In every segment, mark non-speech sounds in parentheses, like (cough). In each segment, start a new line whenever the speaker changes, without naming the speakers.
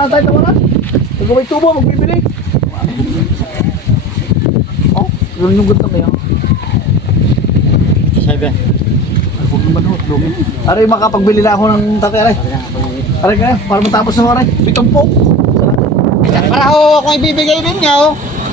wala tayo tawaran. Pag may tubo, magbibili. Oh, yun yung ganda kaya.
Sabi.
Huwag naman ho, lumi. Aray, makapagbili na ako ng tape, aray. Aray kaya, para matapos na ho, aray. Pitong po.
Para ho, kung ibibigay ninyo,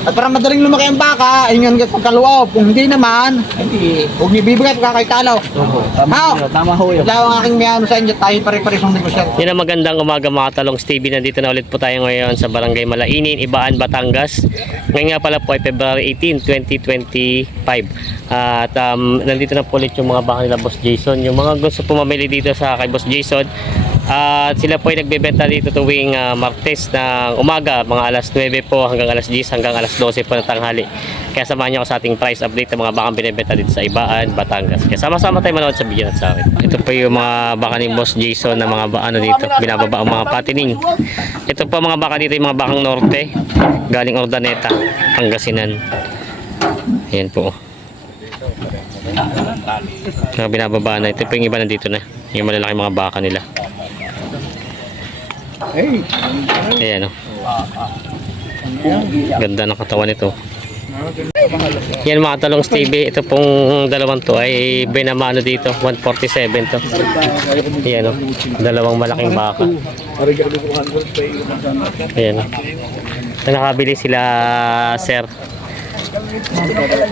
at para madaling lumaki ang baka, ayun yung pagkaloob. Kung hindi naman, hindi. Huwag niyo ibibigay pagkakaitalaw.
Opo, tama
How?
ho, tama ho yun.
Ang aking miyano sa inyo, tayo pare-paresong negosyo.
Yan ang magandang umaga mga talong Stevie. Nandito na ulit po tayo ngayon sa Barangay Malainin, Ibaan, Batangas. Ngayon nga pala po ay February 18, 2025. At um, nandito na po ulit yung mga baka nila Boss Jason. Yung mga gusto pumamili dito sa kay Boss Jason. At sila po ay nagbebenta dito tuwing ah, Martes ng umaga, mga alas 9 po hanggang alas 10 hanggang alas 12 po ng tanghali. Kaya samahan niyo ako sa ating price update ng mga bakang binibenta dito sa Ibaan, Batangas. Kaya sama-sama tayo manood sa video at sa akin. Ito po yung mga baka ni Boss Jason na mga ano dito, binababa ang mga patining. Ito po mga baka dito yung mga bakang norte, galing Ordaneta, Pangasinan. Ayan po. Mga binababa na. Ito po yung iba nandito na. Yung malalaki mga baka nila.
Hey,
Ayan o. Ganda ng katawan nito. Yan mga talong Stevie. Ito pong dalawang to ay binamano dito. 147 to. Ayan o. Dalawang malaking baka. Ayan o. Na nakabili sila sir.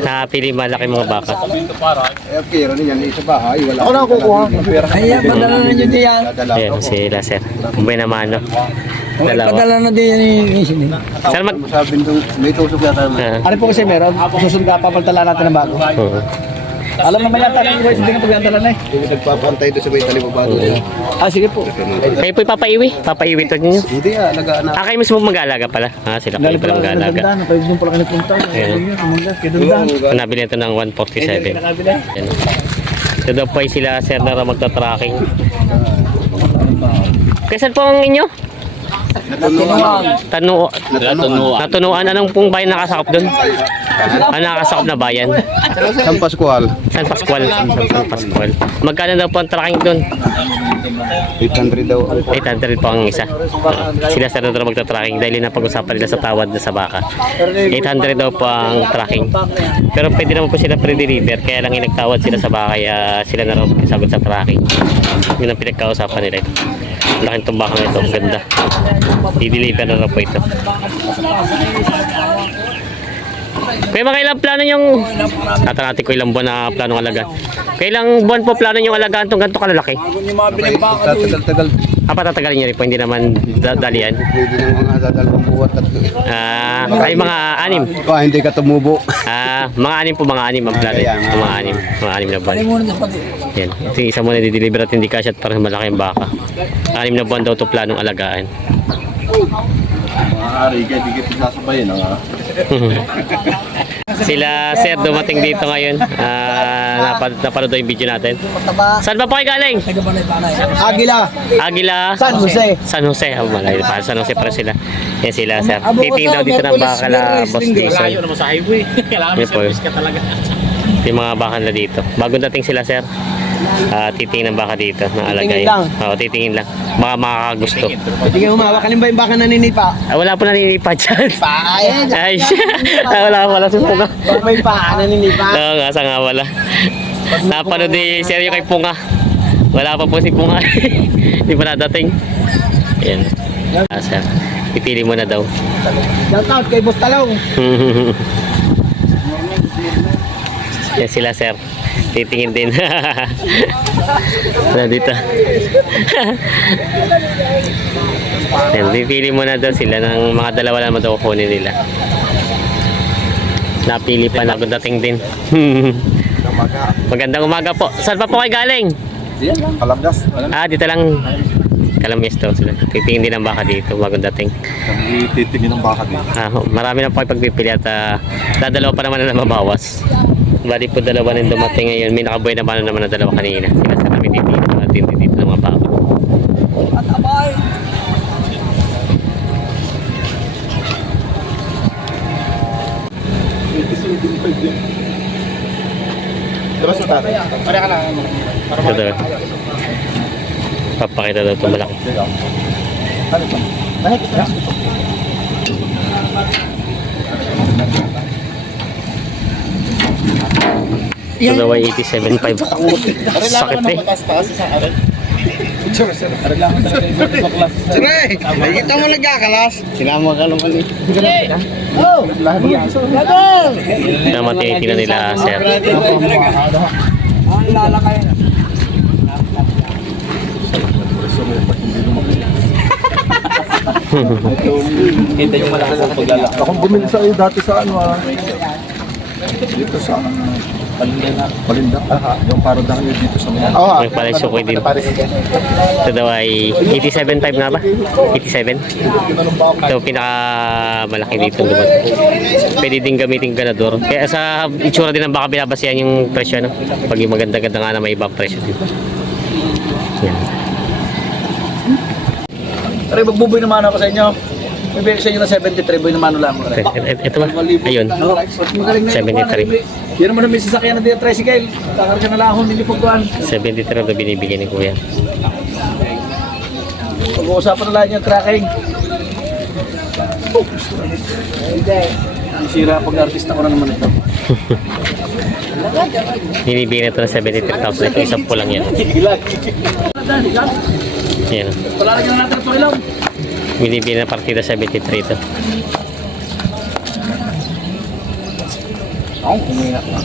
Nakapili malaki mga baka.
Eh, pera niyan, isa bahay, wala.
Ako na kukuha.
Ayan, padala na nyo diyan.
Ayan o sila sir. Binamano. Dalawa.
na diyan yung isin.
Sir mag...
Sabi nito, may tusok yata naman.
Ah,
Ano po kasi meron? Susunod ka, papaltala natin ng bago.
oo.
Alam naman yata ng boys, hindi nga pag-antala na eh.
Hindi nagpapantay doon sa may talibabado nila.
Ah, sige po.
Kayo po papaiwi? Papaiwi to ninyo?
Hindi ah, alagaan na.
Ah, kayo mismo mag-aalaga pala. Ah, sila kayo pala mag-aalaga.
Dandan, pwede din pala kayo punta.
Ayan.
Kaya Dandan.
Nabili ito ng 147.
Nakabila.
Yan. Ito daw po ay sila sir na magta-tracking. Kaysan po ang inyo? Tanu
Natunuan.
Natunuan. Anong pong bayan nakasakop doon? Ano nakasakop na bayan?
San Pascual,
San Pascual. San Pascual. Magkano daw po ang tracking doon?
800 daw.
800 po ang isa. Sila sir na daw magta-tracking dahil na pag-usapan nila sa tawad na sa baka. 800 daw po ang tracking. Pero pwede naman po sila pre-deliver kaya lang yung nagtawad sila sa baka kaya sila na raw sagot sa tracking. Yun ang pinagkausapan nila. Laking tumbakang ito. Ang Ganda. I-deliver na raw po ito. Kaya mga ilang plano yung tatanati ko ilang buwan na plano alagaan. Kailang buwan po plano yung alagaan itong ganito kalalaki?
Tagal-tagal.
Ah, patatagalin niyo rin po, hindi naman da- dalian.
Pwede ng mga dadalawang buwan tatlo.
Ah, ay mga anim.
Ah, hindi ka tumubo.
Ah, mga anim po, mga anim ang plano.
Kaya nga.
Mga anim, mga anim na buwan. Yan. Ito yung isa muna dideliver at hindi kasi at parang malaki ang baka. Anim na buwan daw ito planong alagaan.
Maaari ka, di kita sasabayin. Ah. (laughs)
Sila sir dumating dito ngayon. Ah, napad napanood daw yung video natin. Saan ba po kayo galing?
Agila.
Agila.
San Jose.
San Jose. Oh, malay pa. San Jose para sila. Yan sila sir. Titingin daw dito ng baka la Boss Jason.
naman sa highway. (laughs) Kailangan
po.
service ka talaga.
Yung mga baka na dito. Bagong dating sila, sir. Ah, titingin ng baka dito, ng alagay.
lang.
Oo, titingin lang. Baka makakagusto.
Tingnan mo, mawakalin ba yung baka naninipa?
Ah, wala po naninipa dyan. (laughs)
Paay.
Ay, ah, wala wala si Punga.
Pag may paa naninipa.
Oo nga, sa nga wala. Napanood ni yung kay Punga. Wala pa po si Punga. (laughs) Hindi pa nadating. Ayan. Ah, sir. Pipili mo na daw.
Shout out kay Boss Talong. (laughs)
Yan sila, sir. Titingin din. (laughs) Nandito. (laughs) Yan, pipili mo na daw sila ng mga dalawa lang daw kukunin nila. Napili pa na dating din. (laughs) Magandang umaga po. Saan pa po kayo galing?
Kalabdas.
Ah, dito lang. Kalamis daw sila. Titingin din ang baka dito. Bagong dating.
Titingin ng baka dito.
Ah, marami na po kayo pagpipili at uh, dadalawa pa naman na mabawas. Bali po dalawa na yung dumating ngayon. May nakabuhay na paano naman na dalawa kanina. Sila sa kami dito. At dito dito ng mga baka.
Labas mo tatay. Pare ka na.
Ito daw. Papakita daw ito malaki.
Ano pa?
Ito daw ay 87.5. Sakit eh.
Sige, nakikita mo nagkakalas. Sinama ka naman eh.
Tama tinitingnan nila, sir.
Akong bumili sa iyo dati sa ano ah. Dito sa Palinda. Palinda. Ah, yung parodahan yun dito sa mga.
Oo.
May pala sukoy din. Ito daw ay 87.5 na ba? 87? Ito pinaka malaki dito naman. Pwede din gamitin ganador. Kaya sa itsura din ang baka binabasihan yung presyo no? Pag yung maganda-ganda nga na may ibang presyo dito. Yan.
Aray, magbuboy naman ako sa inyo. May bigay sa inyo na 73, boy naman lang. Aray.
Ito, ito ba? Ayun.
Magaling na yun.
73.
Yan naman na may sasakyan na dito, tricycle. Takarga na lang ako, hindi pagkuhan.
73 na binibigay ni Kuya.
Pag-uusapan na lang yung tracking. Ang sira pag artista ko na naman ito.
Binibigay na ito ng 73,000. Ito isang pulang yan. (laughs) Yan.
Palalagyan na natin ito ilaw.
Binibigay na partida 73 ito.
Ako, kumina ka.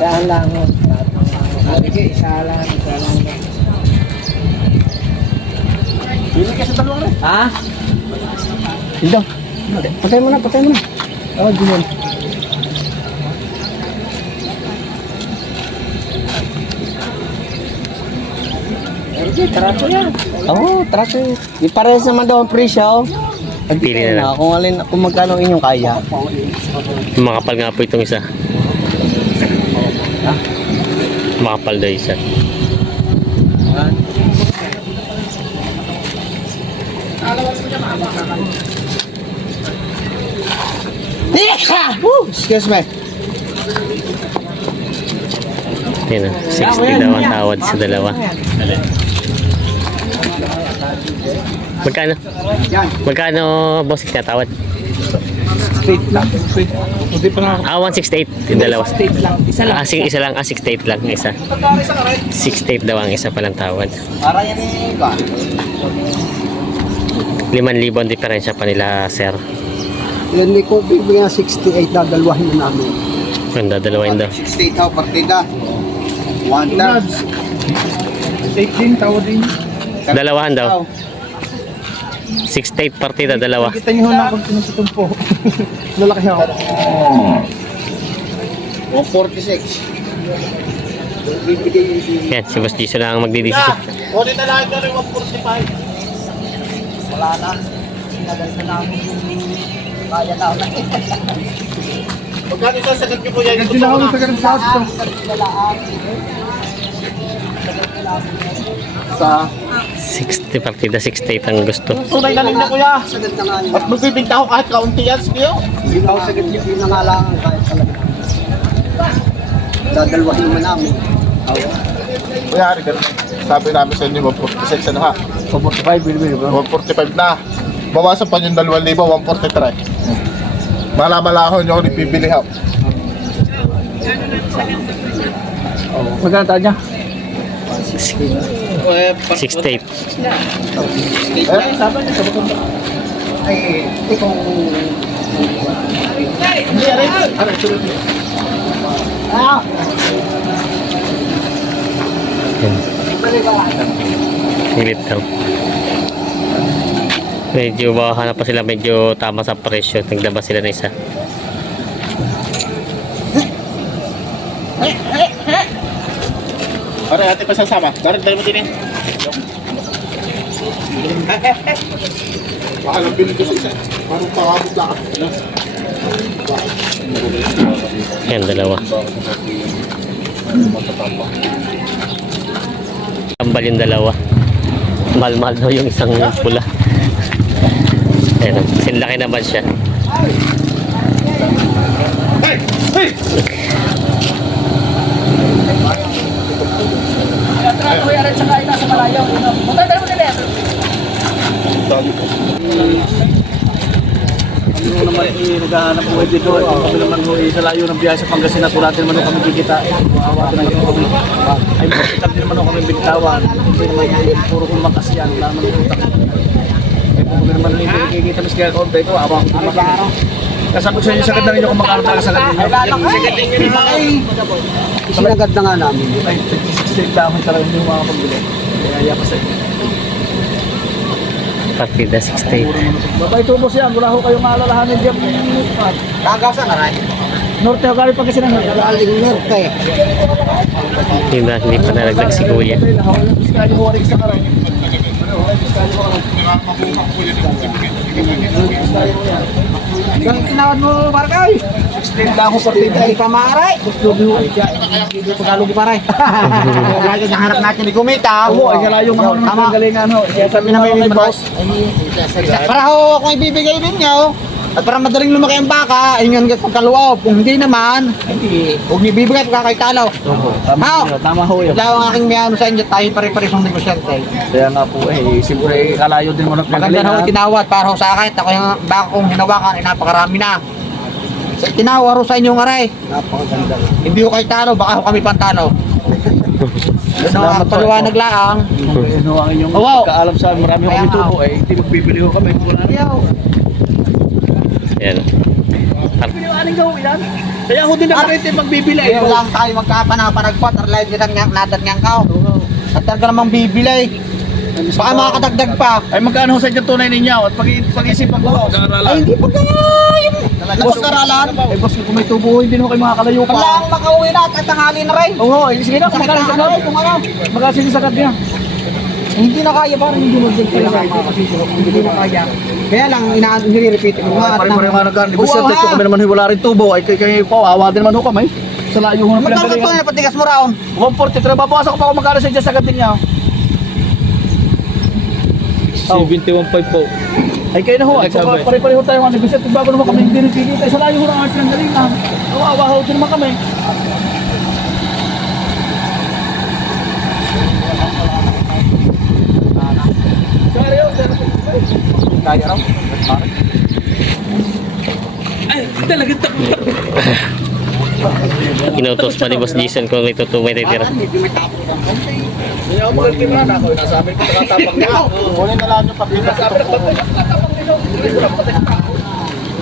Saan lang mo. Sige, isa lang, isa lang.
Pili ka sa dalawang rin.
Ha? Hindi. Patay mo na, patay mo na. Oh, ganyan. Trato yan. Oo, oh, trato. Di parehas naman daw ang presyo.
Pili na lang.
Kung alin, kung magkano inyong kaya.
Makapal nga po itong isa. Makapal daw isa.
Woo! Excuse me.
Yan o. 60 daw ang tawad sa dalawa. Magkano?
Yan.
Magkano boss na tawad?
Straight lang. Straight. Hindi pa na ako.
Ah, 168 yung dalawa.
Straight lang. Isa lang.
Ah, sige, isa lang. Ah, 68 lang isa. 68 daw ang isa palang tawad.
Para yan eh, ba?
5,000 ang diferensya pa nila, sir.
Yan ni ko bibigyan 68 na dalawahin na namin.
Ang dadalawain daw.
68 daw partida. One.
Straight din, tawad din.
Dalawahan daw. 68 partida, dalawa.
Kita niyo na akong pinututumpo. Lalaki (laughs) ako.
146. Bibigay yung si...
Yan, si Boss Jason na ang magdidesisyon.
Kunin na lang ka rin 145. Wala na. Sinagal na namin yung kaya na ako na. Magkano sasagot niyo po yan?
Ganti na ako sa ganun sa ato. Sa
60 partida, 68 ang gusto.
Tunay na rin na kuya. At magbibigta ako kahit kaunti yan, sige Hindi na ako sagad niyo. Hindi na nga lang kahit talaga. Dadalwahin naman namin.
Kuyari ka Sabi namin sa inyo, 146 ano ha?
45, bilbil ko.
145 na. Bawasan pa yung 2,000, 143. Malamalahon nyo kung bibili ha.
Magkano tayo niya?
68.
Ay, ikaw... Ah!
Yan. Hilit daw. Medyo baka hanap pa sila medyo tama sa presyo. Naglabas sila na isa.
Pare, ate pa sasama. Darin tayo mo din eh. Baka lang bilhin ko sa isa. Parang pakabot lang.
Yan, dalawa. Tambal yung dalawa. Mahal-mahal daw yung isang pula. Ayan, sinlaki naman siya.
Ano naman eh, naghahanap po dito. Ito kami naman ho, eh, sa layo ng biyahe sa Pangasinan po natin naman kami kikita. Awa ko na yung kami. Ay, kita din naman kami bigtawan. Hindi naman eh, puro kong makas yan. Wala naman yung utak. Ay, kung kami naman hindi kikita mas kaya konti ko, awa ko naman. Kasabot sa inyo, sakit na rin yung kumakaroon talaga sa kanila. Sakit din yun na.
Isinagad na nga namin.
Ay, 56 lang ako talaga hindi mo makakapagbili. Kaya yapa sa inyo.
Partida 68.
Babay tubos yan, wala ho kayong maalalahanin dyan.
Tagasan na rin.
Norte ho galing Pangasinan.
Aling norte.
Hindi na, hindi pa nalaglag si Kuya.
Yung tinawad mo, Barkay.
Extend lang ako partida.
Hindi pa maaray. Hindi pa galugi (laughs) paray. Lagi ang harap natin ni kumita.
Oo, ay kala yung mga
Tama.
galingan. Kaya sabi naman kay boss.
Para ho akong ibibigay din niyo. At para madaling lumaki ang baka, ingan ka pagkaloob. Kung hindi naman,
Hindi.
huwag niyo ibibigay pagkakaitalaw.
Tama ho. Tama ho yun.
Wala ang aking miyano sa inyo, tayo pare-paresong negosyante.
Kaya nga po eh, siyempre kalayo din mo ng
Maganda na ho
pagalingan.
tinawad para ho sa akin. Ako yung baka kong hinawakan, ay napakarami na. Sa tinawar ho sa inyong aray. Napakaganda. Hindi ho kayo talo, baka ho kami pantalo. Ano, (laughs)
Salamat po.
paliwanag lang.
Ano ang inyong
Oh, wow.
kaalam sa marami
Kaya
kami tubo eh. Hindi magbibili ho kami. Wala na.
Ayaw.
Yan.
Piniwaning gawin yan. Kaya ho din naman rin magbibili.
Ayaw lang tayo magkapanaparagpat, or lahat nitang niyang nadat niyang kao. At talaga namang bibili. Baka makakadagdag pa.
Ay magkano sa inyo tunay ninyo at pag pag-isipan ko.
Ay, hindi pa yung napag-aralan.
Eh boss, kung may tubo hindi ho kayo makakalayo pa.
Wala ang makauwi na at tanghali na rin.
Oo, eh, sige na,
na
sa
ano.
Magkano sige sa niya.
Hindi na kaya parang hindi mo din kaya Hindi na kaya. Kaya lang ina nire-repeat ko nga.
Pare-pare nga nagkaan. Di ba siya kami naman wala rin tubo. Ay kay kayo po, awa din naman ho kami. Sa layo ho ng
Magkano to na patigas mo raon?
143, babawasan ko pa kung magkano sa inyo sa gating niya.
71.5 po.
Ay kayo na ho, ay kung pare-pareho tayo nga negosyo. Kung bago naman kami hindi rin kikita, sa layo ho ng ating pinagalingan. Awa ho din naman kami. Kaya raw.
Inutos pa ni Boss Jason kung tira.
Medyo may konti.
Hindi ako ako.
Na.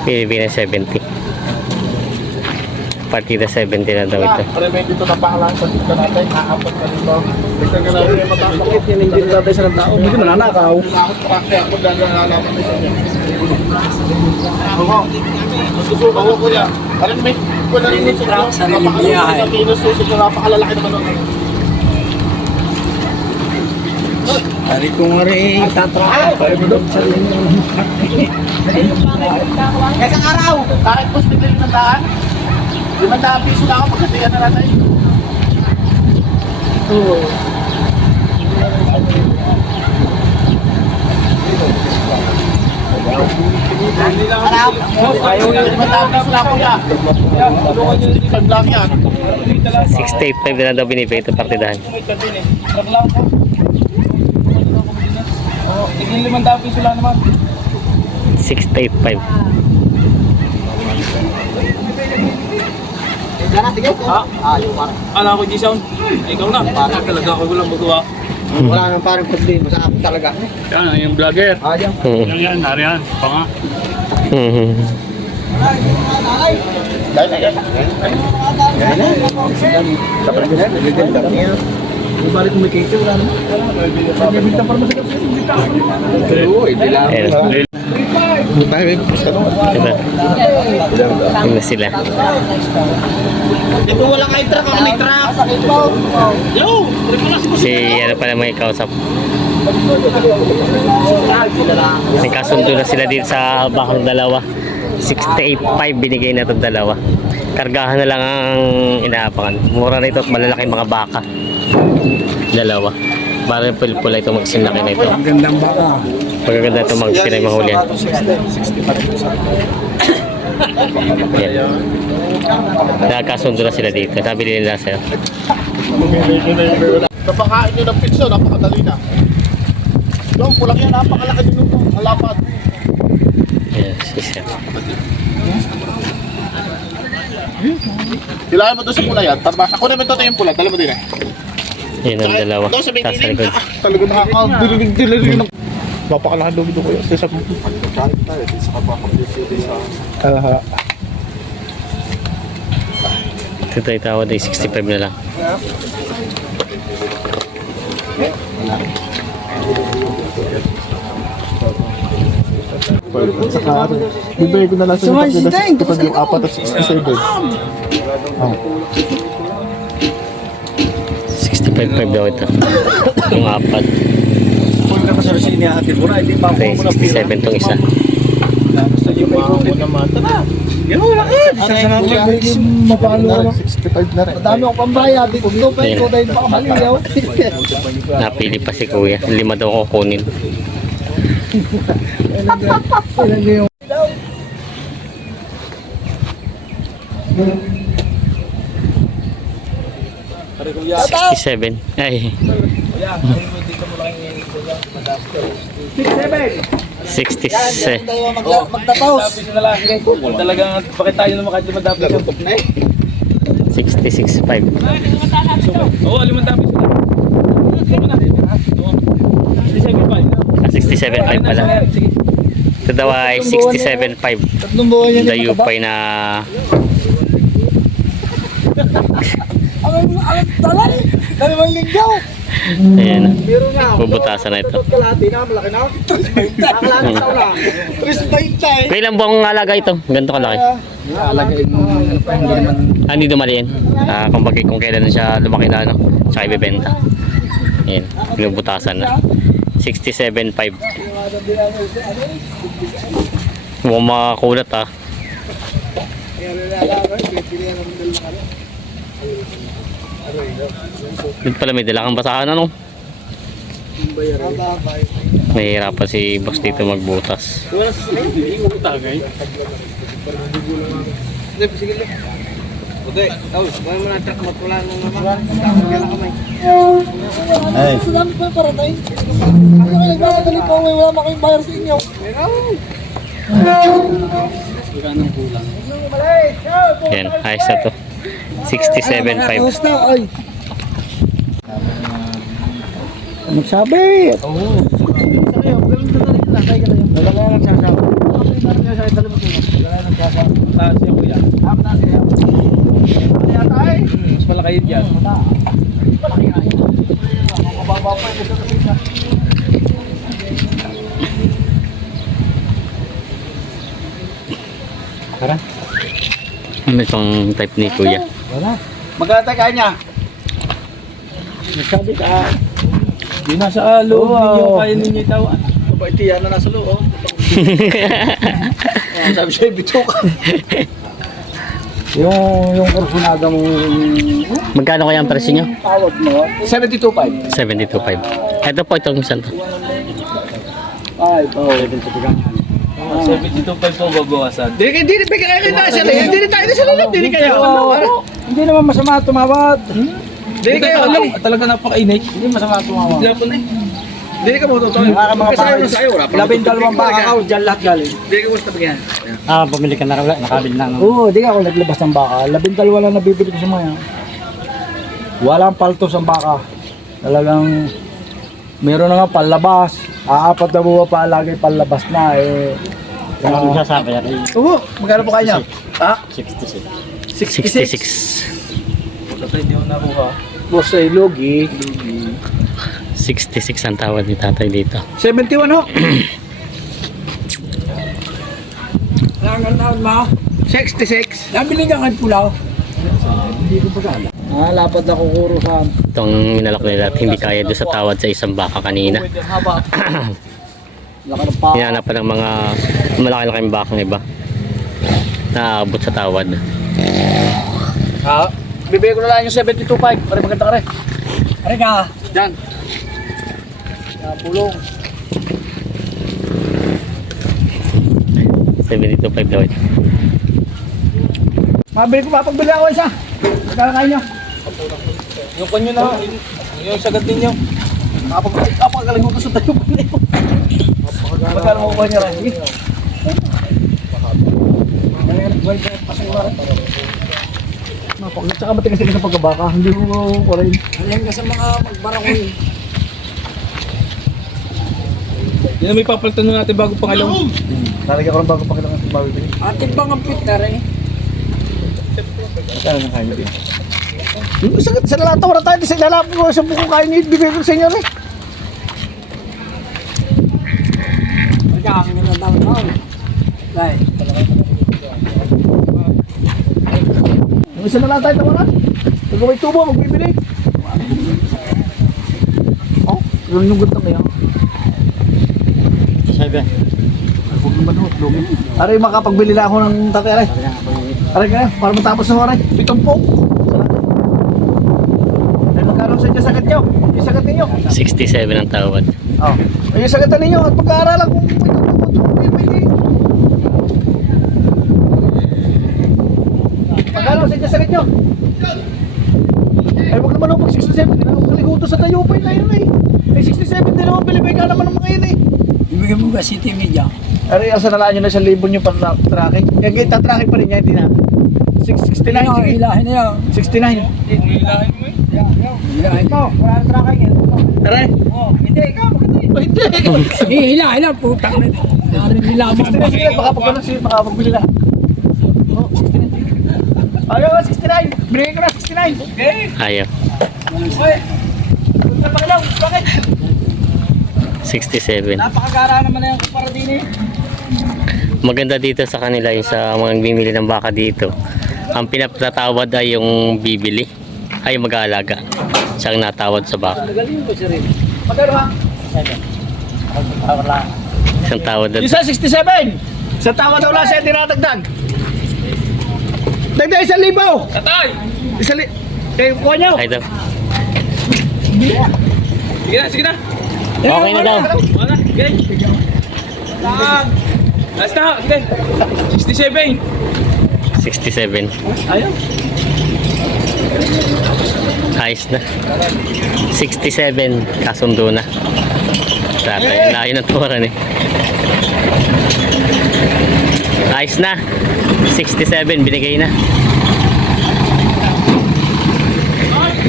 Pilipinas 70. Partida 70 na daw ito.
Pare, may dito na pahalaan sa dito natin. Aapot ka dito. Dito ka lang yung matapang.
Bakit yan hindi natin sa tao? Hindi mananakaw.
Ako kasi ako dahil nalalaman ko sa inyo. Oo. Magsusuba ko kuya. Parang may wala rin yung sutra. Napakalaki na pinususi ko. Napakalalaki naman nun.
Ari ko nga rin tatrabaho. Isang araw.
Kahit boss, bigla yung tandaan. Limandaan piso na ako pagkatiyan na natin.
Araw.
Ayaw yung limandaan piso na kuya. Yan, tulungan nyo yung
Pag lang yan.
68.5 na daw binibigay ito partidahan.
Truck lang po. Tigil limandaan piso lang naman.
68.5.
Sana sige.
Ha?
Ayaw parang.
Ala ko, G-Sound. Ikaw na. Parang talaga ako walang magawa.
Wala nang parang problema sa akin talaga.
Yan, yung vlogger.
Ayaw.
Hmm.
Yan, yan, nariyan. Panga.
Hmm.
Naman.
Diba? Na sila.
Di kung wala kayo truck, ako may truck.
Si ano pala may kausap.
Sila lang.
May kasundo na sila dito sa bakang dalawa. 68.5 binigay na itong dalawa. Kargahan na lang ang inaapangan. Mura na ito at malalaki mga baka. Dalawa. Parang pulpula ito magsinaki na ito.
Gandang baka.
Pagkaganda ito magsinay mahulihan. Yan. Nakakasundo na sila dito. Sabi nila sir.
Napakain nyo ng pitso, napakadali na. Doon, pulang yan. Napakalaki din nung alapat.
Ayan, si sir.
Kailangan mo doon sa pula yan. Tarbas. Ako naman ito yung pula. Dala mo din eh.
Yan ang dalawa.
Doon sa may
sa likod.
Ah, talaga nakakadirinig dirinig ng... Napakalaki doon dito kuya. Sa sa... Kahit tayo. Sa kapapability sa... Aha.
Ito tayo tawad ay 65 na lang.
Saka, bibigay ko na lang sa inyo pag kapag yung apat at 67.
65 daw ito. Yung apat.
Kung na sa Rosini atin mo na, hindi pa ako muna
67 tong isa.
Gusto niyo may content naman. Tara! Yan mo, lakad! Isa sa natin.
Mapalo na. 65 na rin.
Madami akong pambayad. Ito pa, dahil pa kamaligaw.
Napili pa si kuya. Lima daw kukunin.
Pare kuya.
67. Ay,
Kuya, dito mo lang yung kuya.
67.
Magtapos. Tapos na lang. Kung talagang bakit tayo naman kahit lumadapos yung
66.5.
Oo, limandapos sila. Ano na? Oo. 67 pa.
Ah, 67.5 pala. Ito daw ay 67.5.
Tatlong buwan yan.
Dayupay na (laughs)
Ang ang talay. Dami mang linggaw.
ayan. Bubutasan na ito.
Kalati na, malaki na. Kalati na lang. 3.20.
Kailan buong alaga ito? Ganito kalaki. Ah, hindi dumaliin. Ah, kumbaga kung kailan siya lumaki na ano, saka ibebenta. Ayan, binubutasan na. 67.5. Mukhang makakulat ah. Dito pala may dala kang basahan ano? Mahirapan si boss dito magbutas.
Okay, tapos, wala mo na check mo wala nang naman. Kailan kamay.
Ay.
Sa dami pa paratay. Ako na nagdadali pa, wala mo kayong bayar sa inyo.
Yan, ayos na to. 67.5.
Gusto, ay. Nagsabi. Oo. Sa'yo, ganun na rin lang. Kaya ganun. Wala ka nagsasabi. Wala ka nagsasabi. Wala ka nagsasabi. Taas siya, kuya. Tama na siya. Ano yata ay? Mas malaki yun dyan. Malaki nga yun. Mababa pa yun. Ito kasi siya.
Ano itong type ni kuya?
Magkatay ka niya. Nagsabi ka. Di nasa loob ninyo, kaya ninyo itaw. Kapag iti yan na nasa loob. Sabi siya, bito ka. (laughs) yung, yung kursunada mo,
Magkano kaya ang presyo nyo?
tawag mo, 72.5.
72.5. Ito po itong isang to.
Ay, oh, 72.5 po babawasan. Dili kayo, dili pa kayo na siya. Dili tayo na siya. Dili kayo. Hindi naman masama tumawad. Dili kayo. Alam, talaga napakainit. Hindi masama tumawad. Hindi po na eh. Dili ka mo to. Mga mga pa. Sa'yo, labing dalawang baka ka. Diyan lahat galing. Dili ka mo sa tabigyan.
Ah, bumili ka na rin, nakabili na.
Oo, di ako naglabas ng baka. Labing dalawa lang nabibili ko sa mga. Walang paltos ang baka. Talagang meron na nga palabas. Aapat na buwa pa lagi palabas na eh.
Ano siya sabi?
Oo, magkano po kanya? Ha?
66.
66.
Tatay, di mo nakuha. Boss ay logi.
66 ang tawad ni tatay dito.
71 ho. (clears throat) Nangan taon ma? 66. Nabili ka kay pulaw. Hindi ko pa. Ah, lapad ako kuro sa
Itong minalak nila at hindi kaya doon sa tawad sa isang baka kanina.
haba. (clears throat) Laka ng pa.
Hinanap pa ng mga malaki-laking bakang iba. Naaabot sa tawad.
Ah, bibigay ko na lang yung 72.5 para maganda ka rin. Pare ka. Diyan. Ah, pulong.
72.5 daw ito.
Mabili ko papagbili ako isa. Magkakain nyo. Yung kanyo na, yung sagat ninyo. Kapag kapag galing ko sa tayo pa Magkano mo kuha niya rin? Napakagod. Tsaka matigas ka sa pagkabaka. Hindi mo pa rin.
Yan ang may papalitan na natin bago pangalawang.
Lalagyan ko lang bago pa kailangan sa bawi.
Atin bang ang pita rin?
Magkano na kaya din? Yung sa, sa lalataw na tayo, di sa lalapin ko sa buko kain niyo, bigay ko sa inyo rin.
Magkakakin na daw noon. Right.
Yung isa na lang tayo tawaran. Pag may tubo, magbibili. Oh, yun yung gutang kaya. Sabi. Naman ho, lumi. Aray, makapagbili lang ako ng take, aray. Aray kaya, para matapos na aray. Pitong po. Ay, magkano sa inyo sagat nyo? Yung sagat ninyo?
67 ang tawad.
Oh. Ay, yung sagatan ninyo at pag-aaralan kung may hindi. Magkano sa inyo sagat nyo? Ay, wag naman ako pag 67. Hindi na ako kaliguto sa tayo pa yun na yun eh. Ay, 67 din ako. Pilipay ka naman ng mga yun eh.
Ibigay mo ba City Media?
Aray, asa nalaan nyo na sa libon nyo para sa tracking. Kaya kayo tatracking pa rin niya, hindi na. 669,
Ano,
sige.
ilahin na yan.
69.
Ilahin mo. Wala na tracking yan.
Aray.
Hindi, ikaw.
Oh, hindi. (laughs)
Eh, ilahin na. Putang na. Narin nila mo.
69, sige. Baka pag ano, sige, baka pagbili na. Oh, 69. Ayaw, 69. Binigay ko na 69. Okay.
Ayaw.
Lang. Bakit?
67.
Napakagara naman na yung kumpara din eh.
Maganda dito sa kanila yung sa mga bimili ng baka dito. Ang pinapatawad ay yung bibili. Ay yung mag-aalaga. Siyang natawad sa baka.
Magaling ko siya rin. Magkano ha? 7. Wala.
Isang tawad
Yung sa 67! Sa tama daw lang siya dinadagdag. Dagdag isang libaw!
Tatay!
Isang li... Eh, kuha niyo!
Ay daw.
Sige na, sige na.
Okay na daw.
Lang. Last na, sige. 67.
67.
Ayaw.
Ayos na. 67. Kasundo na. Tatay, layo ng tuwaran eh. Ayos na. 67. Binigay na.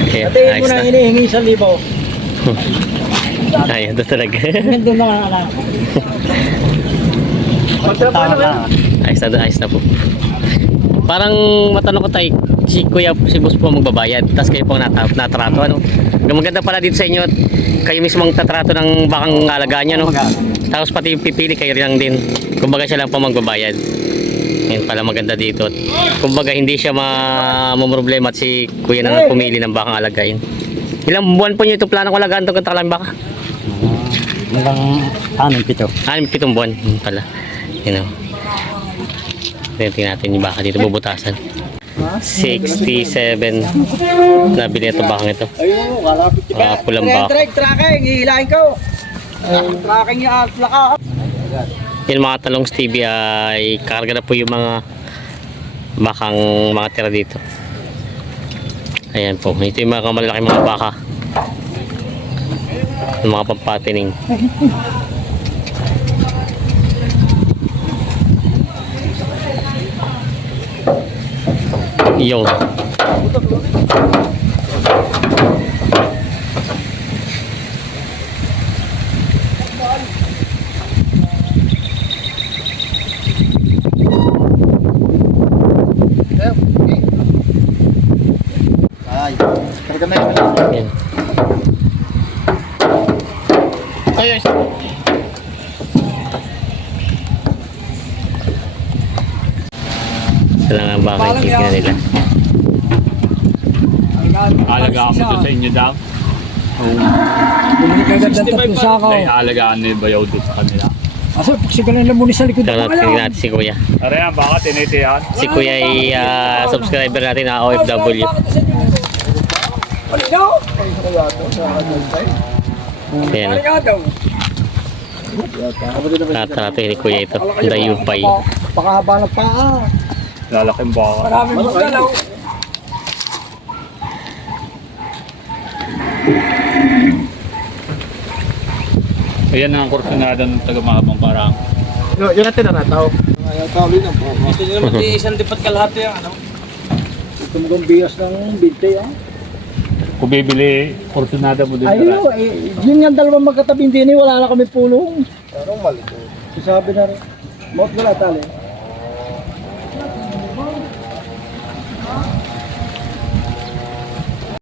Okay, ayos na.
hinihingi sa libaw. (laughs)
Ayos na talaga.
Nandun na nga (laughs) lang.
Magtira pa naman.
ayos na, ayos na po. Parang matanong ko tayo, si Kuya, si Boss po magbabayad, tapos kayo pong nata- natrato, ano? Maganda pala dito sa inyo, kayo mismo ang tatrato ng bakang alagaan nyo, no? Tapos pati yung pipili, kayo rin lang din. Kumbaga siya lang po magbabayad. Yan pala maganda dito. Kumbaga hindi siya mamumroblema at si Kuya na pumili ng bakang alagain. Ilang buwan po nyo ito planong alagaan itong katalang baka?
Hanggang anim, pito.
Anim, pitong buwan Yun pala. You know. Tingnan natin yung baka dito bubutasan. 67 nabili ito bakang ito. Mga pulang baka.
Tracking. Hihilahin ko. Tracking yung at laka.
Yung mga talong Stevie ay karga na po yung mga bakang mga tira dito. Ayan po. Ito yung mga malalaki mga baka. Yung mga pampatining. Yung.
Ay, talaga na yun.
Yan.
Ay, ay.
Ito lang ang baka yung titignan nila.
Alaga ako ito sa inyo daw.
Bumili ng tatlong sako.
Dahil alagaan ni Bayaw doon sa kanila.
Kasi pagsigalan lang muna sa likod ng
lang tingnan natin si Kuya.
Aray, ang baka tinitiyan.
Si Kuya ay ah, subscriber natin na OFW.
Daw.
Ayan. Tatrato ni Kuya ito. Dayupay.
Pakahaba ng paa.
Lalaking baka.
Maraming magalaw.
Ayan ang kursunada ng taga-mahabang parang.
Yun, yun ang tinanataw.
Gusto nyo naman di isang dipat kalahati yung ano? Ito mo biyas ng binte ah.
Kung bibili, kursunada mo din.
Ayun, eh, yun nga dalawang magkatabing din eh, wala na kami pulong. Pero mali ko. Sabi na rin. Mot wala tali.